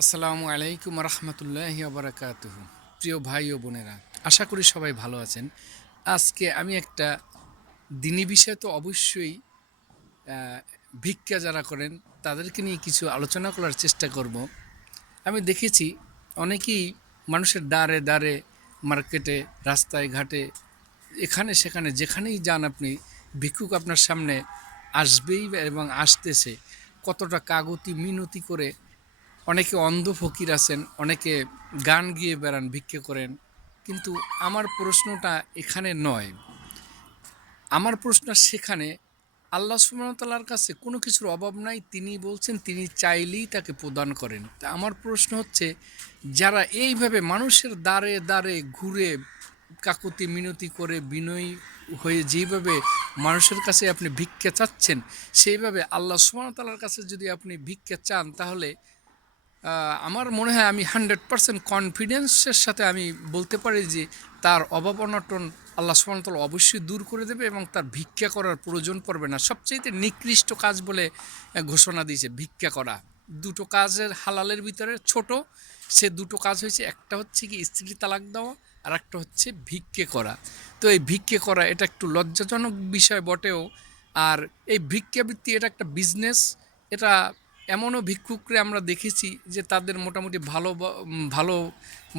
আসসালামু আলাইকুম রহমতুল্লাহি বারাকাতুহু। প্রিয় ভাই ও বোনেরা, আশা করি সবাই ভালো আছেন। আজকে আমি একটা দিনী বিষয় তো অবশ্যই ভিক্ষা যারা করেন তাদেরকে নিয়ে কিছু আলোচনা করার চেষ্টা করব। আমি দেখেছি অনেকেই মানুষের দ্বারে দ্বারে, মার্কেটে, রাস্তায় ঘাটে, এখানে সেখানে যেখানেই যান আপনি, ভিক্ষুক আপনার সামনে আসবেই এবং আসতেছে। কতটা কাগতি মিনতি করে, অনেকে অন্ধ ফকির আছেন, অনেকে গান গিয়ে বেড়ান, ভিক্ষে করেন। কিন্তু আমার প্রশ্নটা এখানে নয়, আমার প্রশ্ন সেখানে। আল্লাহ সুবহানাহু ওয়া তাআলার কাছে কোনো কিছুর অভাব নাই, তিনি বলছেন তিনি চাইলেই তাকে প্রদান করেন। তা আমার প্রশ্ন হচ্ছে, যারা এইভাবে মানুষের দ্বারে দ্বারে ঘুরে কাকুতি মিনতি করে বিনয়ী হয়ে যেইভাবে মানুষের কাছে আপনি ভিক্ষা চাচ্ছেন, সেইভাবে আল্লাহ সুবহানাহু ওয়া তাআলার কাছে যদি আপনি ভিক্ষা চান, তাহলে আমার মনে হয় আমি 100% কনফিডেন্সের সাথে আমি বলতে পারি যে তার অভাব অনটন আল্লাহ সুবহানাহু ওয়া তাআলা অবশ্যই দূর করে দেবে এবং তার ভিক্ষা করার প্রয়োজন পড়বে না। সবচাইতে নিকৃষ্ট কাজ বলে ঘোষণা দিয়েছে ভিক্ষা করা। দুটো কাজের হালালের ভিতরে ছোট, সে দুটো কাজ হয়েছে, একটা হচ্ছে কি স্ত্রী তালাক দেওয়া, আর একটা হচ্ছে ভিক্ষে করা। তো এই ভিক্ষে করা এটা একটু লজ্জাজনক বিষয় বটেও। আর এই ভিক্ষাবৃত্তি এটা একটা বিজনেস। এটা এমনও ভিক্ষুকরে আমরা দেখেছি যে তাদের মোটামুটি ভালো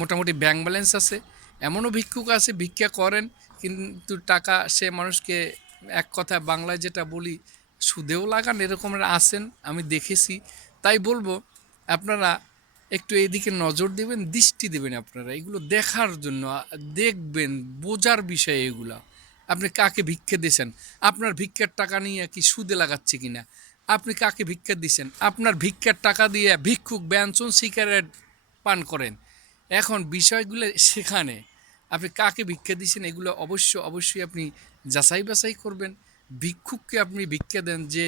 মোটামুটি ব্যাংক ব্যালেন্স আছে। এমনও ভিক্ষুক আছে ভিক্ষা করেন, কিন্তু টাকা সে মানুষকে, এক কথায় বাংলায় যেটা বলি, সুদেও লাগান, এরকমের আছেন, আমি দেখেছি। তাই বলবো, আপনারা একটু এদিকে নজর দেবেন, দৃষ্টি দেবেন। আপনারা এগুলো দেখার জন্য দেখবেন, বোঝার বিষয় এগুলা। আপনি কাকে ভিক্ষা দিয়েছেন, আপনার ভিক্ষার টাকা নিয়ে কি সুদে লাগাচ্ছে কিনা, আপনি কাকে ভিক্ষা দিচ্ছেন, আপনার ভিক্ষার টাকা দিয়ে ভিক্ষুক ব্যঞ্জন সিগারেট পান করেন। এখন বিষয়গুলো সেখানে, আপনি কাকে ভিক্ষা দিচ্ছেন এগুলো অবশ্যই আপনি যাচাই বাছাই করবেন। ভিক্ষুককে আপনি ভিক্ষা দেন যে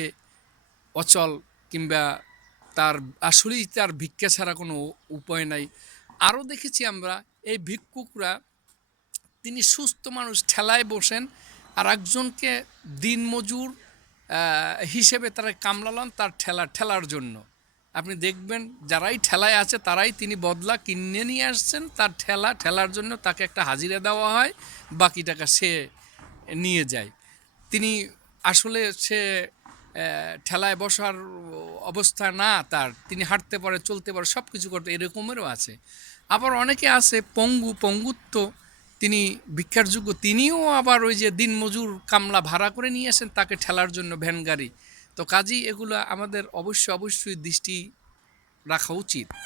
অচল, কিংবা তার আসলেই তার ভিক্ষা ছাড়া কোনো উপায় নাই। আরও দেখেছি আমরা, এই ভিক্ষুকরা, তিনি সুস্থ মানুষ, ঠেলায় বসেন, আর একজনকে দিনমজুর হিসেবে তারা কামলালান তার ঠেলার জন্য। আপনি দেখবেন যারাই ঠেলায় আছে তারাই তিনি বদলা কিনে নিয়ে আসছেন, তার ঠেলার জন্য তাকে একটা হাজিরা দেওয়া হয়, বাকি টাকা সে নিয়ে যায়। তিনি আসলে সে ঠেলায় বসার অবস্থা না তার, তিনি হাঁটতে পারে, চলতে পারে, সব কিছু করতে, এরকমেরও আছে। আবার অনেকে আছে পঙ্গুত্ব, তিনি ভিক্ষার যোগ্য, তিনিও আবার ওই যে দিনমজুর কামলা ভাড়া করে নিয়ে আসেন তাকে ঠেলার জন্য ভ্যান গাড়ি। তো কাজেই এগুলো আমাদের অবশ্যই দৃষ্টি রাখা উচিত।